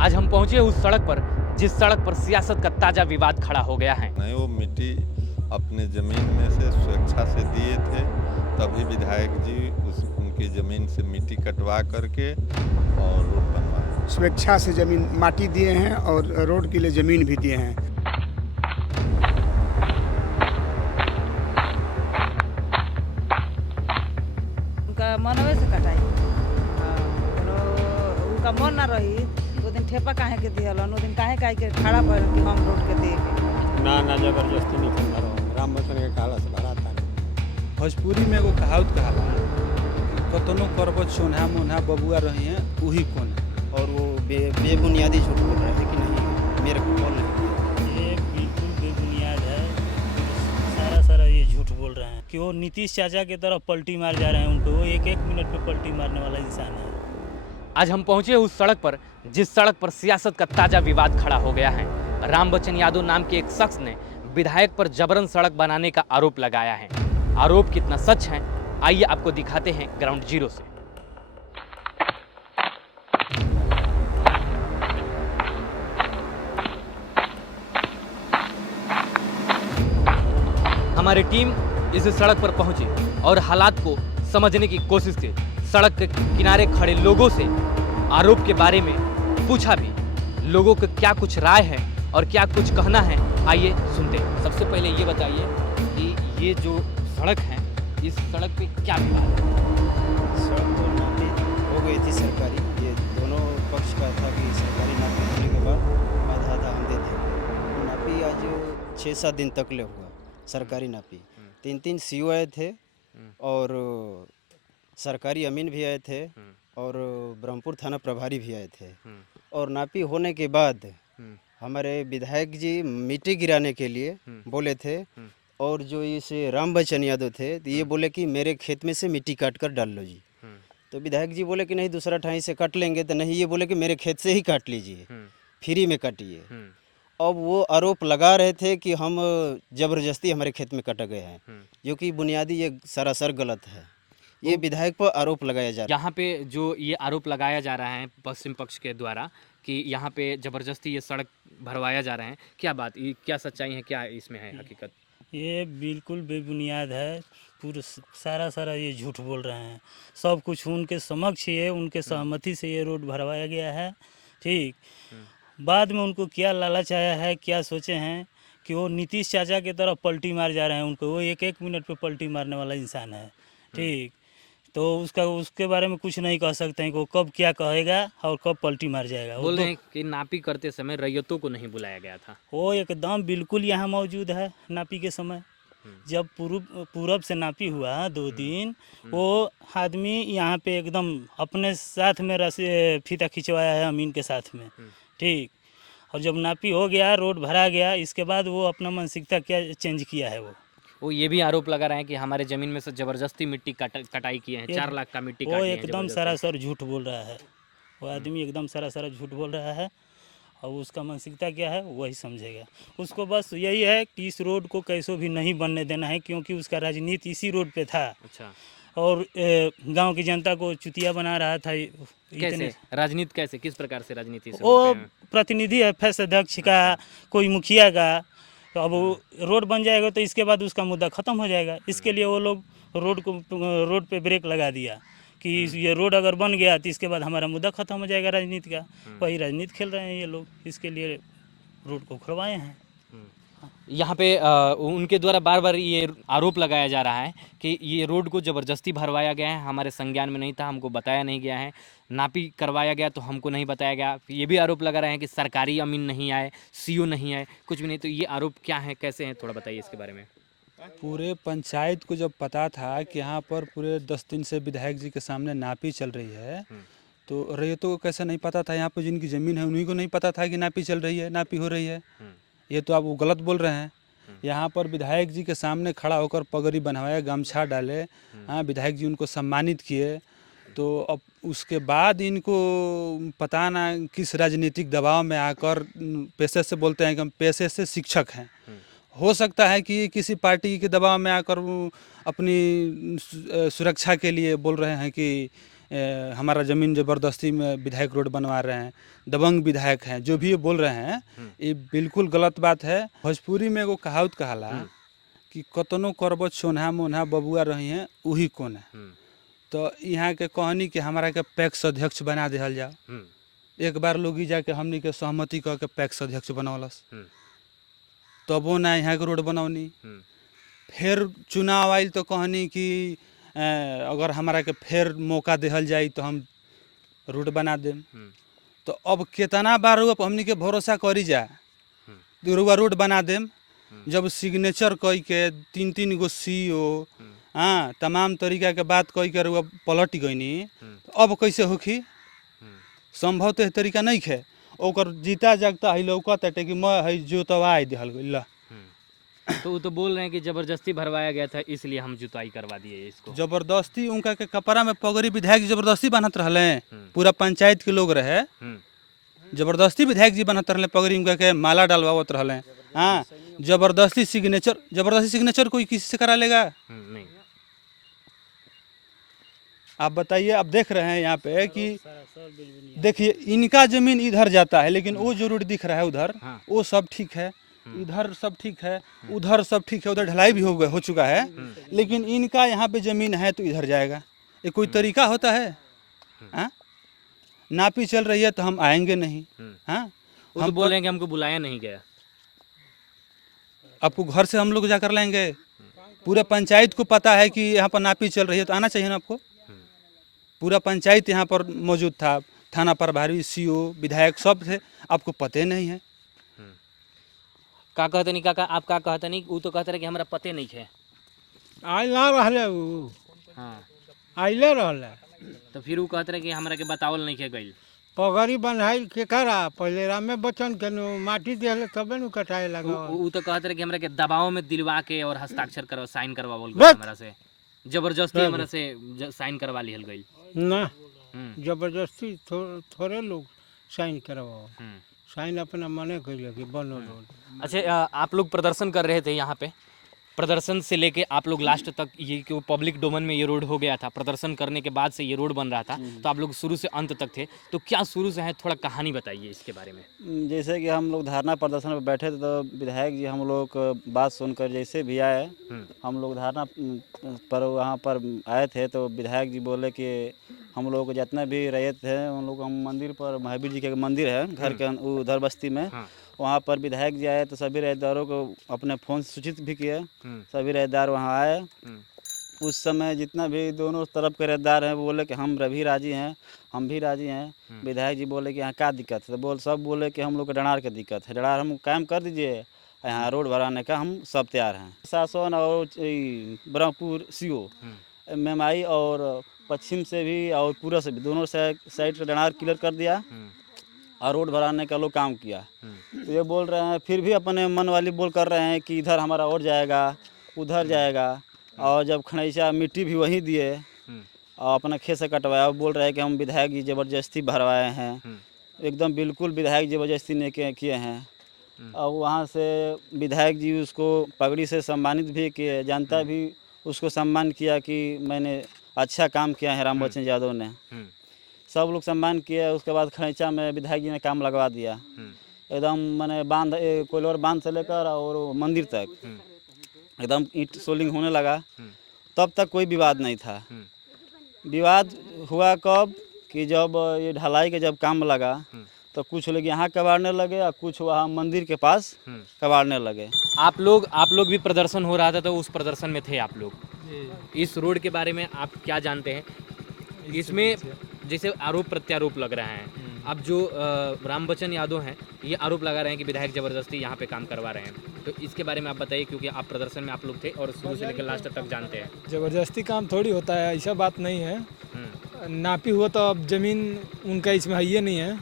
आज हम पहुंचे उस सड़क पर जिस सड़क पर सियासत का ताजा विवाद खड़ा हो गया है। नहीं, वो मिट्टी अपने ज़मीन में से स्वेच्छा से दिए थे, तभी विधायक जी उनकी ज़मीन से मिट्टी कटवा करके और रोड बनवाए। स्वेच्छा से ज़मीन माटी दिए हैं और रोड के लिए ज़मीन भी दिए हैं। उनका मनवे से कटाई। कोनो उनका मन ना रही वो दिन ठेपा काहे के दिहलन, वो दिन काहे के खड़ा भइल कि हम रोड के देबे। ना जबरदस्ती नहीं करना रहो। राम बचन के कहला से भराता नहीं। भोजपुरी में एगो कहावत कहाला, कतनो करब चोन्हा मोन्हा बबुआ रही हैं वही कौन है। और वो बेबुनियादी झूठ बोल रहे हैं कि नहीं मेरे को कॉल नहीं किया। ये बिल्कुल बेबुनियाद है। सारा ये झूठ बोल रहे हैं कि वो नीतीश चाचा की तरफ पलटी मार जा रहे हैं उनको। वो एक मिनट पे पलटी मारने वाला इंसान है। आज हम पहुंचे उस सड़क पर जिस सड़क पर सियासत का ताजा विवाद खड़ा हो गया है। राम बच्चन यादव नाम के एक शख्स ने विधायक पर जबरन सड़क बनाने का आरोप लगाया है। आरोप कितना सच है, आइए आपको दिखाते हैं ग्राउंड जीरो से। हमारी टीम इस सड़क पर पहुंची और हालात को समझने की कोशिश की। सड़क के किनारे खड़े लोगों से आरोप के बारे में पूछा भी। लोगों का क्या कुछ राय है और क्या कुछ कहना है, आइए सुनते हैं। सबसे पहले ये बताइए कि ये जो सड़क है, इस सड़क पे क्या विवाद है? सड़क तो नापी हो गई थी सरकारी, ये दोनों पक्ष का था कि सरकारी नापी होने के बाद आधा आधा हम देते हैं। नापी आज 6-7 दिन तक ले हुआ सरकारी नापी। 3 सीओ आए थे और सरकारी अमीन भी आए थे और ब्रह्मपुर थाना प्रभारी भी आए थे। और नापी होने के बाद हमारे विधायक जी मिट्टी गिराने के लिए बोले थे और जो इस राम बच्चन यादव थे तो ये बोले कि मेरे खेत में से मिट्टी काट कर डाल लो जी। तो विधायक जी बोले कि नहीं दूसरा ठाई से काट लेंगे, तो नहीं, ये बोले कि मेरे खेत से ही काट लीजिए, फ्री में काटिए। अब वो आरोप लगा रहे थे कि हम जबरदस्ती हमारे खेत में कटा गए हैं, जो कि बुनियादी ये सरासर गलत है। ये विधायक पर आरोप लगाया जा रहा है। यहाँ पे जो ये आरोप लगाया जा रहा है पश्चिम पक्ष के द्वारा कि यहाँ पे जबरदस्ती ये सड़क भरवाया जा रहा है, क्या बात, ये क्या सच्चाई है, क्या इसमें है हकीकत? ये बिल्कुल बेबुनियाद है। पूरा सारा ये झूठ बोल रहे हैं। सब कुछ उनके समक्ष ये उनके सहमति से ये रोड भरवाया गया है। ठीक, बाद में उनको क्या लालच आया है, क्या सोचे हैं कि वो नीतीश चाचा की तरफ पलटी मार जा रहे हैं उनको। वो एक मिनट पे पलटी मारने वाला इंसान है। ठीक, तो उसके बारे में कुछ नहीं कह सकते हैं कि वो कब क्या कहेगा और कब पलटी मार जाएगा। बोल रहे हैं कि नापी करते समय रैयतों को नहीं बुलाया गया था। वो एकदम बिल्कुल यहाँ मौजूद है नापी के समय। जब पूरब से नापी हुआ 2 दिन, वो आदमी यहाँ पे एकदम अपने साथ में फीता खिंचवाया है अमीन के साथ में। ठीक, और जब नापी हो गया, रोड भरा गया, इसके बाद वो अपना मानसिकता क्या चेंज किया है। वो ये भी आरोप लगा रहे हैं कि हमारे जमीन में से जबरदस्ती मिट्टी कटाई किए हैं, 4 लाख का मिट्टी वो काटी है एकदम जबरदस्ती। सरासर झूठ बोल रहा है। वो आदमी एकदम सरासर झूठ बोल रहा है और उसका मानसिकता क्या है वही समझेगा। उसको बस यही है कि इस रोड को कैसो भी नहीं बनने देना है, क्योंकि उसका राजनीति इसी रोड पे था। अच्छा, और गांव की जनता को चुतिया बना रहा था। कैसे राजनीति, कैसे, किस प्रकार से राजनीति से वो प्रतिनिधि है, फैस अध्यक्ष का, कोई मुखिया का। तो अब रोड बन जाएगा तो इसके बाद उसका मुद्दा ख़त्म हो जाएगा। इसके लिए वो लोग रोड पे ब्रेक लगा दिया कि ये रोड अगर बन गया तो इसके बाद हमारा मुद्दा ख़त्म हो जाएगा राजनीति का। वही राजनीति खेल रहे हैं ये लोग, इसके लिए रोड को खुलवाए हैं। यहाँ पे उनके द्वारा बार बार ये आरोप लगाया जा रहा है कि ये रोड को ज़बरदस्ती भरवाया गया है, हमारे संज्ञान में नहीं था, हमको बताया नहीं गया है। नापी करवाया गया तो हमको नहीं बताया गया। ये भी आरोप लगा रहे हैं कि सरकारी अमीन नहीं आए, सीओ नहीं आए, कुछ भी नहीं। तो ये आरोप क्या है, कैसे हैं, थोड़ा बताइए इसके बारे में। पूरे पंचायत को जब पता था कि यहाँ पर पूरे 10 दिन से विधायक जी के सामने नापी चल रही है, तो रैयतों को कैसे नहीं पता था? यहाँ पर जिनकी ज़मीन है उन्हीं को नहीं पता था कि नापी चल रही है, नापी हो रही है। ये तो आप वो गलत बोल रहे हैं। यहाँ पर विधायक जी के सामने खड़ा होकर पगड़ी बनवाया, गमछा डाले, हाँ, विधायक जी उनको सम्मानित किए। तो अब उसके बाद इनको पता ना किस राजनीतिक दबाव में आकर पेशे से बोलते हैं कि हम पेशे से शिक्षक हैं। हो सकता है कि किसी पार्टी के दबाव में आकर अपनी सुरक्षा के लिए बोल रहे हैं कि हमारा ज़मीन ज़बरदस्ती में विधायक रोड बनवा रहे हैं, दबंग विधायक हैं, जो भी ये बोल रहे हैं ये बिल्कुल गलत बात है। भोजपुरी में एगो कहावत कहाला कि कतनो करब सोन्हा मोन्हा बबुआ रही हैं वही कौन है। तो यहाँ के कहनी कि हमारा के पैक्स अध्यक्ष बना दिहल जाओ। एक बार लोग ही जाके हमनी के सहमति कह के पैक्स अध्यक्ष बनौलस, तबो ना यहाँ के रोड बनौनी। फिर चुनाव आयल तो कहनी कि अगर हमारा के फिर मौका दिहल जाई तो हम रोड बना देम। तो अब कितना बार अब हमनी के भरोसा करी जा रुआ रोड बना देम, जब सिग्नेचर कई के 3-3 गो सीओ हाँ तमाम तरीका के बात कई के रुआ पलट गईनी, तो अब कैसे होखी? संभव तो तरीका नहीं है। ओकर जीता जागता है लौकत है कि मैं है जोतवाई दिहल गई ला। तो वो तो बोल रहे हैं कि जबरदस्ती भरवाया गया था इसलिए हम जुताई करवा दिए इसको। जबरदस्ती उनका के कपड़ा में पगड़ी विधायक जी जबरदस्ती बनत रहले, पूरा पंचायत के लोग रहे, जबरदस्ती विधायक जी बनत रहले, पगड़ी उनका के माला डालवावत रहले। हाँ जबरदस्ती सिग्नेचर कोई किसी से करा लेगा? नहीं। आप बताइए, आप देख रहे हैं यहाँ पे कि देखिए इनका जमीन इधर जाता है लेकिन वो जो रोड दिख रहा है उधर वो सब ठीक है, इधर सब ठीक है, उधर सब ठीक है, उधर ढलाई भी हो चुका है, लेकिन इनका यहाँ पे जमीन है तो इधर जाएगा। ये कोई तरीका होता है? हाँ नापी चल रही है तो हम आएंगे नहीं। हाँ वो तो बोल रहे हैं कि हमको बुलाया नहीं गया। आपको घर से हम लोग जाकर लाएंगे? पूरा पंचायत को पता है कि यहाँ पर नापी चल रही है तो आना चाहिए ना आपको। पूरा पंचायत यहाँ पर मौजूद था, थाना प्रभारी, सीओ, विधायक सब थे, आपको पते नहीं है। का कहते नहीं काका, आप का कहते नहीं? वो तो कहते रहे कि हमरा पते नहीं है। आइल ना रहले उ, हाँ आइले रहले तो फिर वो कहते रहे कि हमरा के बतावल नहीं है गइल। पगड़ी बन्हाई के करा पहले रामे बच्चन के नु माटी दिहले तबे नु कटाए लगा। वो तो कहते रहे कि हमरा के दबाव में दिलवा के और हस्ताक्षर करवा साइन करवा बोल बस। हमरा से जबरदस्ती हमरा से साइन करवा लिहल गइल। ना जबरदस्ती थोड़े लोग साइन करवाओ, साइन अपना मने कइले कि बनो रोड। अच्छा आप लोग प्रदर्शन कर रहे थे यहाँ पे, प्रदर्शन से लेके आप लोग लास्ट तक ये कि वो पब्लिक डोमेन में ये रोड हो गया था, प्रदर्शन करने के बाद से ये रोड बन रहा था, तो आप लोग शुरू से अंत तक थे, तो क्या शुरू से है थोड़ा कहानी बताइए इसके बारे में। जैसे कि हम लोग धरना प्रदर्शन में बैठे थे तो विधायक जी हम लोग को बात सुनकर जैसे भी आए, हम लोग धरना पर वहाँ पर आए थे तो विधायक जी बोले कि हम लोग जितना भी रहे थे उन लोग हम मंदिर पर, महावीर जी के मंदिर है घर के उधर बस्ती में, वहाँ पर विधायक जी आए तो सभी रहदारों को अपने फ़ोन से सूचित भी किए। सभी रहदार वहाँ आए। उस समय जितना भी दोनों तरफ के रहदार हैं वो बोले कि हम भी राजी हैं, हम भी राजी हैं। विधायक जी बोले कि यहाँ क्या दिक्कत है, तो सब बोले कि हम लोग को डरार की दिक्कत है, डरार हम कायम कर दीजिए, यहाँ रोड बनाने का हम सब तैयार हैं। शासन और ब्रह्मपुर सीओ मेमाई और पश्चिम से भी और पूरा से भी दोनों साइड का डरार क्लियर कर दिया और रोड बनाने का लोग काम किया। तो ये बोल रहे हैं फिर भी अपने मन वाली बोल कर रहे हैं कि इधर हमारा और जाएगा, उधर जाएगा, और जब खनैचा मिट्टी भी वहीं दिए और अपना खेत से कटवाया, बोल रहे हैं कि हम विधायक जी ज़बरदस्ती भरवाए हैं। एकदम बिल्कुल विधायक ज़बरदस्ती नहीं किए हैं। और वहाँ से विधायक जी उसको पगड़ी से सम्मानित भी किए, जनता भी उसको सम्मान किया कि मैंने अच्छा काम किया है राम बच्चन यादव ने, सब लोग सम्मान किए। उसके बाद खनैचा में विधायक जी ने काम लगवा दिया, एकदम मैंने बांध कोयलवर बांध से लेकर और मंदिर तक एकदम ईंट सोलिंग होने लगा। तब तक कोई विवाद नहीं था। विवाद हुआ कब कि जब ये ढलाई के जब काम लगा तो कुछ लोग यहाँ कबाड़ने लगे और कुछ वहाँ मंदिर के पास कबाड़ने लगे। आप लोग भी प्रदर्शन हो रहा था तो उस प्रदर्शन में थे आप लोग। इस रोड के बारे में आप क्या जानते हैं? इसमें जैसे आरोप प्रत्यारोप लग रहा है, अब जो राम बच्चन यादव हैं ये आरोप लगा रहे हैं कि विधायक जबरदस्ती यहाँ पे काम करवा रहे हैं, तो इसके बारे में आप बताइए, क्योंकि आप प्रदर्शन में आप लोग थे और शुरू से लेकर लास्ट तक जानते हैं। जबरदस्ती काम थोड़ी होता है, ऐसा बात नहीं है। नापी हुआ तो अब जमीन उनका इसमें है ही नहीं है,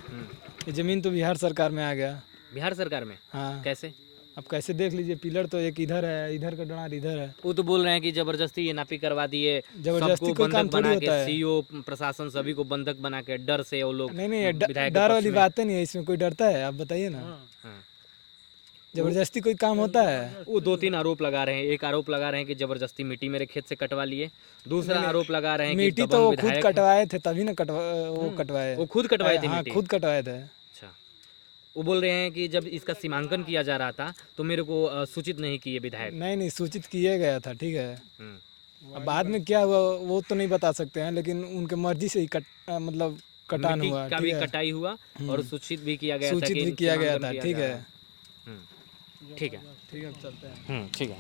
ये जमीन तो बिहार सरकार में आ गया। बिहार सरकार में? हाँ। कैसे? अब कैसे देख लीजिए, पिलर तो एक इधर है, इधर का डणार इधर है। वो तो बोल रहे हैं कि जबरदस्ती ये नापी करवा दिए, जबरदस्ती कोई काम थोड़ी होता है। सीओ प्रशासन सभी को बंधक बना के डर से वो लोग नहीं, डर वाली बातें नहीं है, इसमें कोई डरता है? आप बताइए ना। जबरदस्ती कोई काम होता है? वो 2-3 आरोप लगा रहे हैं। एक आरोप लगा रहे हैं कि जबरदस्ती मिट्टी मेरे खेत से कटवा लिए। दूसरा आरोप लगा रहे हैं कि मिट्टी तो दबंग वो खुद विधायक हैं। कटवाए थे तभी ना वो कटवाए। वो खुद कटवाए थे हाँ, मिट्टी? खुद कटवाए थे। अच्छा। वो बोल रहे हैं कि जब इसका सीमांकन किया जा रहा था तो मेरे को सूचित नहीं किए विधायक। नहीं सूचित किया गया था, ठीक है। हम्म। अब बाद में क्या हुआ वो तो नहीं बता सकते हैं, लेकिन उनके मर्जी से ही मतलब कटान मिट्टी हुआ, का ठीक भी है। कटाई हुआ और सूचित भी किया गया था सूचित कि भी किया गया सीमांकन था, किया ठीक जा है। रहा ठीक है। ठीक है, अब चलते हैं। ठीक है।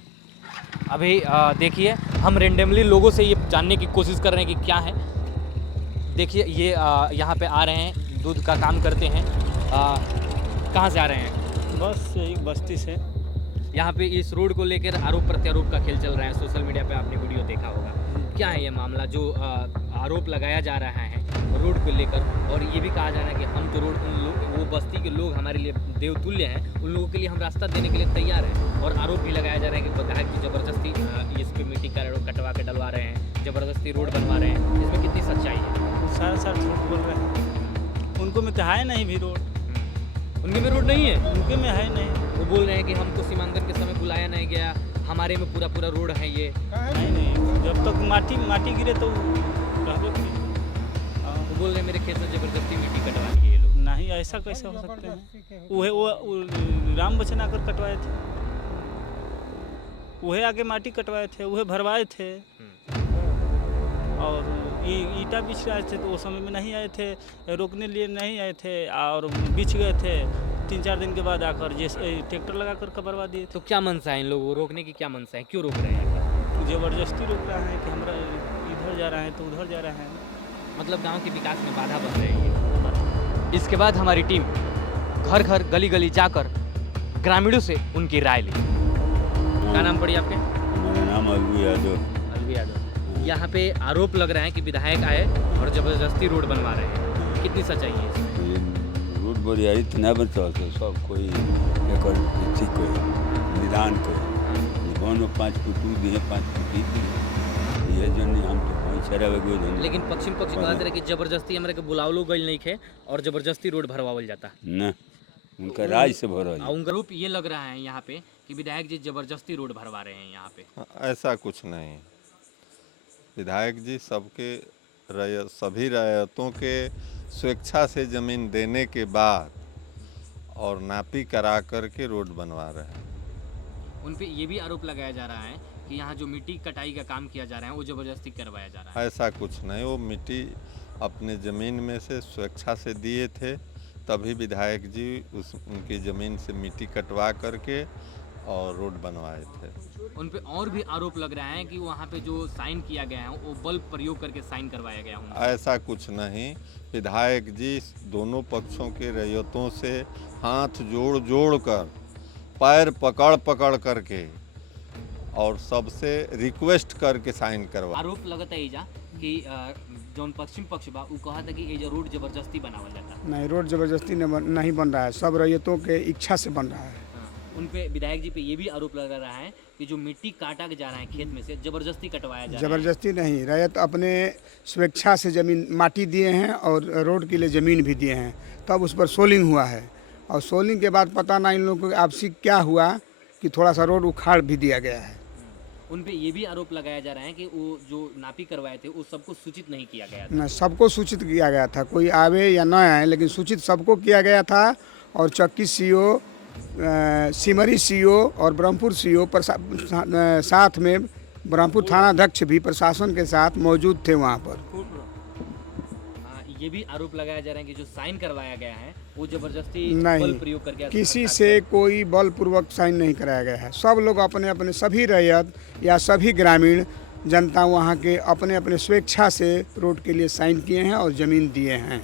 अभी देखिए हम रेंडमली लोगों से ये जानने की कोशिश कर रहे हैं कि क्या है। देखिए ये यहाँ पे आ रहे हैं, दूध का काम करते हैं। कहाँ से आ रहे हैं? बस यही बस्ती से। यहाँ पे इस रोड को लेकर आरोप प्रत्यारोप का खेल चल रहा है। सोशल मीडिया पे आपने वीडियो देखा होगा। क्या है ये मामला जो आरोप लगाया जा रहा है रोड को लेकर, और ये भी कहा जा रहा है कि हम तो रोड वो बस्ती के लोग हमारे लिए देवतुल्य हैं, उन लोगों के लिए हम रास्ता देने के लिए तैयार हैं। और आरोप भी लगाया जा रहा है कि विधायक जी जबरदस्ती इस पे मिट्टी का रोड कटवा के डलवा रहे हैं, जबरदस्ती रोड बनवा रहे हैं। इसमें कितनी सच्चाई है? सारा झूठ बोल रहे हैं। उनको में तो है नहीं भी रोड। उनके में रोड नहीं है? उनके में है नहीं। वो बोल रहे हैं कि हमको सीमांकन के समय बुलाया नहीं गया, हमारे में पूरा रोड है ये। नहीं, जब तक माटी गिरे तो रहबे करी। वो बोल रहे हैं मेरे खेत से जबरदस्ती मिट्टी कटवा ली ये लोग। नहीं, ऐसा कैसे हो सकते हैं? वो राम बच्चन आकर कटवाए थे, वह आगे माटी कटवाए थे, वह भरवाए थे। और ईटा बिछ रहे थे तो उस समय में नहीं आए थे, रोकने लिए नहीं आए थे और बिछ गए थे। 3-4 दिन के बाद आकर जैसे ट्रैक्टर लगा कर कबरवा दिए थे। तो क्या मनसा है इन लोगों को रोकने की? क्या मनसा है, क्यों रोक रहे हैं? जबरदस्ती रोक रहा है कि हमरा इधर जा रहे हैं तो उधर जा रहे हैं। मतलब गांव के विकास में बाधा बन रही है। इसके बाद हमारी टीम घर घर गली गली जाकर ग्रामीणों से उनकी राय ली। क्या नाम पड़ी आपके? मेरा नाम अलवी यादव। अलवी यादव। यहाँ पे आरोप लग रहा है कि विधायक आए और जबरदस्ती रोड बनवा रहे हैं। कितनी सच्चाई है इसमें? तो ये रोड बरियारी तो नहीं बनता सब कोई एक कोई निदान कोई जीवन 5 फुट दिए 5 फुट दिए ये जन हम तो पहुँच रहे। लेकिन पश्चिम पक्ष कहते रहे कि जबरदस्ती हमारे के बुलावलो गई नहीं खे और जबरदस्ती रोड भरवावल जाता। न उनका राज से भरा उनका आरोप ये लग रहा है यहाँ पे कि विधायक जी जबरदस्ती रोड भरवा रहे हैं यहाँ पे। ऐसा कुछ नहीं। विधायक जी सभी रैयतों के स्वेच्छा से ज़मीन देने के बाद और नापी करा कर के रोड बनवा रहे हैं। उन पे ये भी आरोप लगाया जा रहा है कि यहाँ जो मिट्टी कटाई का काम किया जा रहा है वो जबरदस्ती करवाया जा रहा है। ऐसा कुछ नहीं। वो मिट्टी अपने ज़मीन में से स्वेच्छा से दिए थे, तभी विधायक जी उनकी ज़मीन से मिट्टी कटवा करके और रोड बनवाए थे। उन पे और भी आरोप लग रहा है कि वहाँ पे जो साइन किया गया है वो बल प्रयोग करके साइन करवाया गया है। ऐसा कुछ नहीं। विधायक जी दोनों पक्षों के रैयतों से हाथ जोड़ कर पैर पकड़ करके और सबसे रिक्वेस्ट करके साइन करवा। आरोप लगता है एजा कि जौन पश्चिम पक्ष बा उ कहा था कि एजा रोड जबरदस्ती बनावल जाता। नहीं, रोड जबरदस्ती नहीं बन रहा है, सब रैयतों के इच्छा से बन रहा है। उन पे विधायक जी पे ये भी आरोप लगा रहा है कि जो मिट्टी काटा के जा रहा है खेत में से जबरदस्ती कटवाया जा रहा है। जबरदस्ती नहीं, रैयत अपने स्वेच्छा से ज़मीन माटी दिए हैं और रोड के लिए ज़मीन भी दिए हैं, तब उस पर सोलिंग हुआ है। और सोलिंग के बाद पता ना इन लोगों को आपसी क्या हुआ कि थोड़ा सा रोड उखाड़ भी दिया गया है। उन पे ये भी आरोप लगाया जा रहा है कि वो जो नापी करवाए थे वो सबको सूचित नहीं किया गया था। न, सबको सूचित किया गया था, कोई आवे या न आए, लेकिन सूचित सबको किया गया था। और चक्की सीओ, सिमरी सीओ और ब्रह्मपुर सीओ साथ में ब्रह्मपुर थाना अध्यक्ष भी प्रशासन के साथ मौजूद थे वहाँ पर। ये भी आरोप लगाया जा रहा है कि जो साइन करवाया गया है वो जबरदस्ती बल प्रयोग करके नहीं, किसी से कोई बलपूर्वक साइन नहीं कराया गया है। सब लोग अपने अपने सभी रैयत या सभी ग्रामीण जनता वहाँ के अपने अपने स्वेच्छा से रोड के लिए साइन किए हैं और ज़मीन दिए हैं।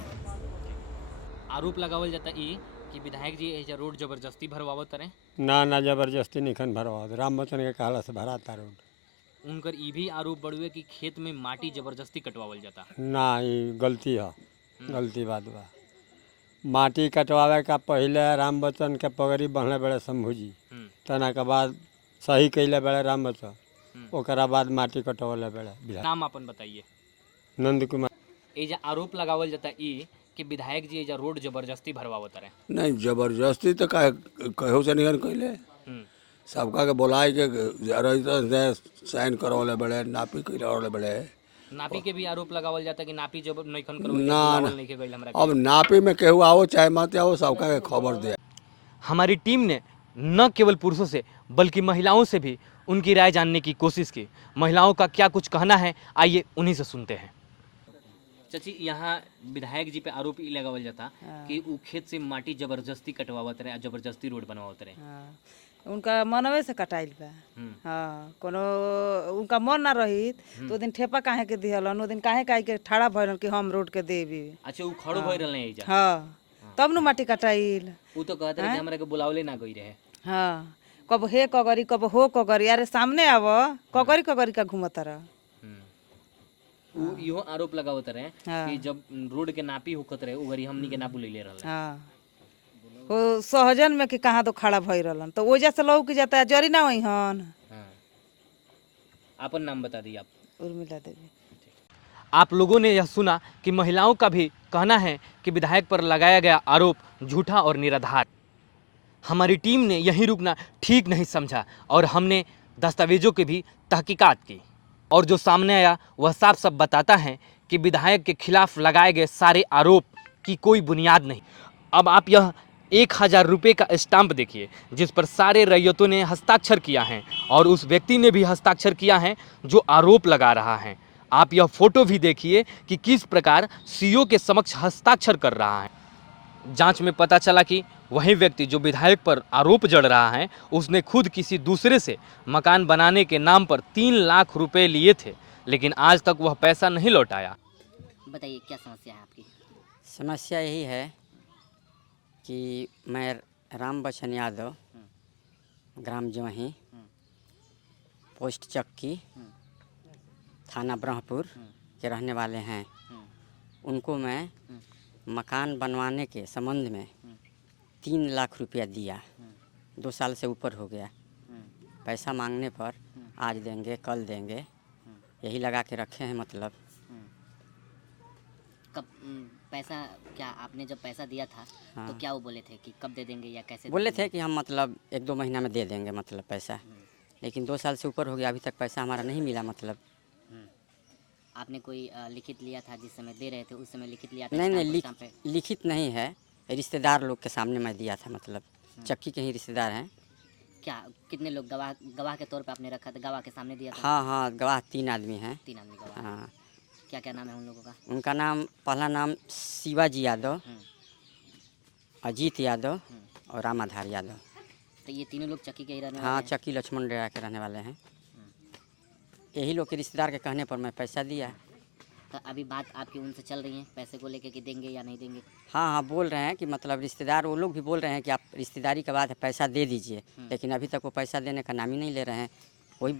आरोप लगावल जाता है कि विधायक जी एजा रोड जबरदस्ती भरवावत रहे। ना जबरदस्ती निखन भरवा राम बच्चन के कहला से भराता रोड। उनकर ये भी आरोप बढ़ुए कि खेत में माटी जबरदस्ती कटवावल जाता। ना, ये गलती है, गलती बात बा। माटी कटवावे का पहले राम बच्चन के पगड़ी बंधले बड़े शंभू जी, तना के बाद सही कैले बड़े राम बच्चन, ओकरा बाद माटी कटवले बड़े। नाम अपन बताइए। नंद कुमार। एजा आरोप लगावल जाता कि विधायक जी एजा रोड जबरदस्ती भरवावत रहे? नहीं जबरदस्ती तो कहो से नहीं कैले, सबका के बुलाए के साइन करवाले बड़े, नापी करवाले बड़े। नापी के भी आरोप लगावल जाता है कि नापी जब नहीं खन करो ना नहीं के गइल हमरा के। अब नापी में केहू आओ चाहे मत आओ, सबका के खबर दे। हमारी टीम ने न केवल पुरुषों से बल्कि महिलाओं से भी उनकी राय जानने की कोशिश की। महिलाओं का क्या कुछ कहना है, आइए उन्हीं से सुनते हैं। चाची, यहाँ विधायक जी पे आरोप ई लगावल जाता कि उ खेत से माटी जबरदस्ती कटवावत रहे, जबरदस्ती रोड बनवावत रहे। उनका मनवे से कटाइल बा। हाँ, कोनो उनका मन ना रही तो दिन ठेपा काहे के दिहलन, ओ दिन काहे के ठाड़ा भइलन कि हम रोड के देबी। अच्छा, उ खड़ो भइ रहले एजा। हाँ, तब न माटी कटाइल। उ तो कहत रहे कि हमरा के बुलावले ना गई रहे। हाँ, कब हे कगरी कब हो कगरी, अरे सामने आव, कगरी कगरी का घूमत रह। उ इहो आरोप लगावत रहे कि जब रोड के नापी होकत रहे उगरी हमनी के ना बुलैले रहले। हाँ, वो सहजन में कि कहाँ तो खड़ा भई रहलन, तो ओजा से लौक जाता है, जरी ना वही हन। आपन नाम बता दी आप। उर्मिला देवी। आप लोगों ने यह सुना कि महिलाओं का भी कहना है कि विधायक पर लगाया गया आरोप झूठा और निराधार। हमारी टीम ने यहीं रुकना ठीक नहीं समझा और हमने दस्तावेजों की भी तहकीकात की, और जो सामने आया वह साफ साफ बताता है कि विधायक के खिलाफ लगाए गए सारे आरोप की कोई बुनियाद नहीं। अब आप यह 1000 रुपये का स्टाम्प देखिए जिस पर सारे रैयतों ने हस्ताक्षर किया है और उस व्यक्ति ने भी हस्ताक्षर किया है जो आरोप लगा रहा है। आप यह फोटो भी देखिए कि किस प्रकार सीओ के समक्ष हस्ताक्षर कर रहा है। जांच में पता चला कि वही व्यक्ति जो विधायक पर आरोप जड़ रहा है उसने खुद किसी दूसरे से मकान बनाने के नाम पर 3 लाख रुपए लिए थे, लेकिन आज तक वह पैसा नहीं लौटाया। बताइए क्या समस्या है आपकी? समस्या यही है कि मैं राम बच्चन यादव, ग्राम जवही, पोस्ट चक्की, थाना ब्रह्मपुर के रहने वाले हैं। उनको मैं मकान बनवाने के संबंध में 3 लाख रुपया दिया, 2 साल से ऊपर हो गया। पैसा मांगने पर आज देंगे कल देंगे यही लगा के रखे हैं। मतलब कब पैसा, क्या आपने जब पैसा दिया था तो क्या वो बोले थे कि कब दे देंगे या कैसे? बोले थे कि हम मतलब 1-2 महीना में दे देंगे मतलब पैसा, लेकिन 2 साल से ऊपर हो गया, अभी तक पैसा हमारा नहीं मिला। मतलब आपने कोई लिखित लिया था जिस समय दे रहे थे, उस समय लिखित लिया था? नहीं, लिखित नहीं है, रिश्तेदार लोग के सामने मैं दिया था। मतलब चक्की के ही रिश्तेदार हैं। क्या कितने लोग गवाह के तौर पे आपने रखा था? गवाह के सामने दिया था? हाँ, गवाह 3 आदमी हैं। 3 आदमी गवाह। हाँ। क्या क्या नाम है उन लोगों का? उनका नाम, पहला नाम शिवाजी यादव, अजीत यादव और रामाधार यादव। तो ये तीनों लोग चक्की के ही रहने हाँ, वाले हैं? चक्की लक्ष्मण डेरा के रहने वाले हैं। यही लोग के रिश्तेदार के कहने पर मैं पैसा दिया। तो अभी बात आपकी उनसे चल रही है पैसे को लेके कि देंगे या नहीं देंगे? हाँ, बोल रहे हैं कि मतलब रिश्तेदार, वो लोग भी बोल रहे हैं कि आप रिश्तेदारी के बाद पैसा दे दीजिए, लेकिन अभी तक वो पैसा देने का नाम ही नहीं ले रहे हैं। वही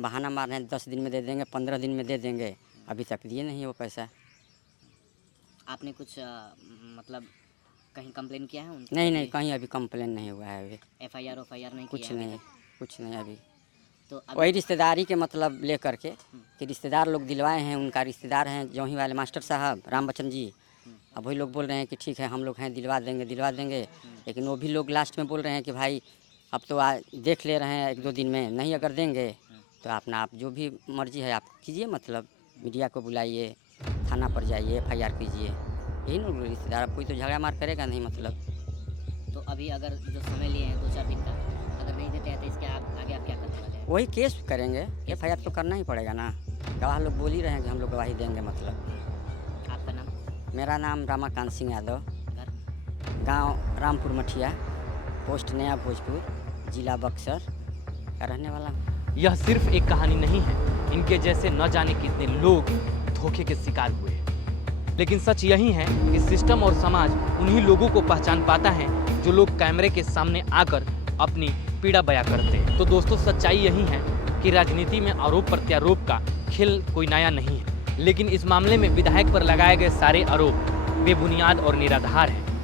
बहाना मार रहे हैं 10 दिन में दे देंगे, 15 दिन में दे देंगे, अभी तक दिए नहीं वो पैसा। आपने कुछ मतलब कहीं कंप्लेन किया है उनसे? नहीं, कहीं अभी कंप्लेन नहीं हुआ है। अभी एफआईआर नहीं कुछ किया? नहीं, कुछ नहीं अभी। तो वही रिश्तेदारी के मतलब लेकर के कि रिश्तेदार लोग दिलवाए हैं, उनका रिश्तेदार हैं जौही वाले मास्टर साहब राम बच्चन जी। अब वही लोग बोल रहे हैं कि ठीक है हम लोग हैं, दिलवा देंगे, लेकिन वो भी लोग लास्ट में बोल रहे हैं कि भाई अब तो देख ले रहे हैं 1-2 दिन में, नहीं अगर देंगे तो अपना आप जो भी मर्जी है आप कीजिए। मतलब मीडिया को बुलाइए, थाना पर जाइए, FIR कीजिए, यही ना रिश्तेदार। अब कोई तो झगड़ा मार करेगा नहीं। मतलब तो अभी अगर जो समय लिए हैं 2-4 दिन का, अगर नहीं देते हैं तो इसके आगे आप क्या करने वाले हैं? वही केस करेंगे, FIR तो करना ही पड़ेगा ना। गवाह लोग बोल ही रहे हैं कि हम लोग गवाही देंगे। मतलब आपका नाम? मेरा नाम रामाकांत सिंह यादव, घर? गांव रामपुर मठिया, पोस्ट नया भोजपुर, जिला बक्सर का रहने वाला हूँ। यह सिर्फ एक कहानी नहीं है, इनके जैसे न जाने कितने लोग धोखे के शिकार हुए हैं। लेकिन सच यही है कि सिस्टम और समाज उन्हीं लोगों को पहचान पाता है जो लोग कैमरे के सामने आकर अपनी पीड़ा बयां करते हैं। तो दोस्तों, सच्चाई यही है कि राजनीति में आरोप प्रत्यारोप का खेल कोई नया नहीं है, लेकिन इस मामले में विधायक पर लगाए गए सारे आरोप बेबुनियाद और निराधार हैं।